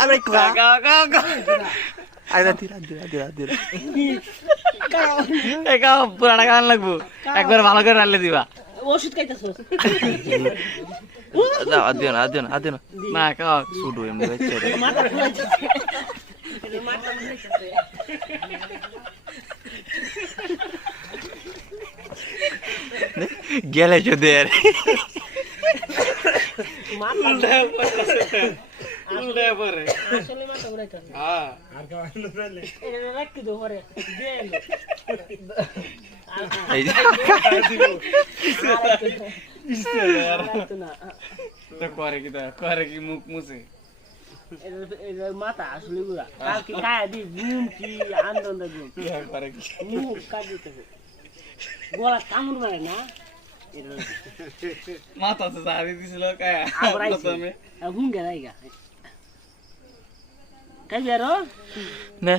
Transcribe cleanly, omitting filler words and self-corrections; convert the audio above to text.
আরে কা আইদা দিরা একা পুরানা গান লাগবো একবার ভালো করে রাখলে দিবা ওষুধ খাইতেছস দাও আদিও না না কা শুডু এমনি হচ্ছে মাথা ফুলাইছে মাথা ফুলাইছে গেলে চোদের উল্টা পরে আসলে মাথা ফুলাইছে হ্যাঁ আর কাওয়াইলো রে এটা রাখি দো পরে দেন এই যে করে কি মুখ মুছে মাথা আসলে গুলা কালকে খায় দি ঘুম কি আনন্দ ঘুম করে কি মুখ কাটিতে গলা কামড় মারে না মাথা তো সারি দিছিল কায়া আবার আইছে ঘুম গেলাই গা কাই বেরো নে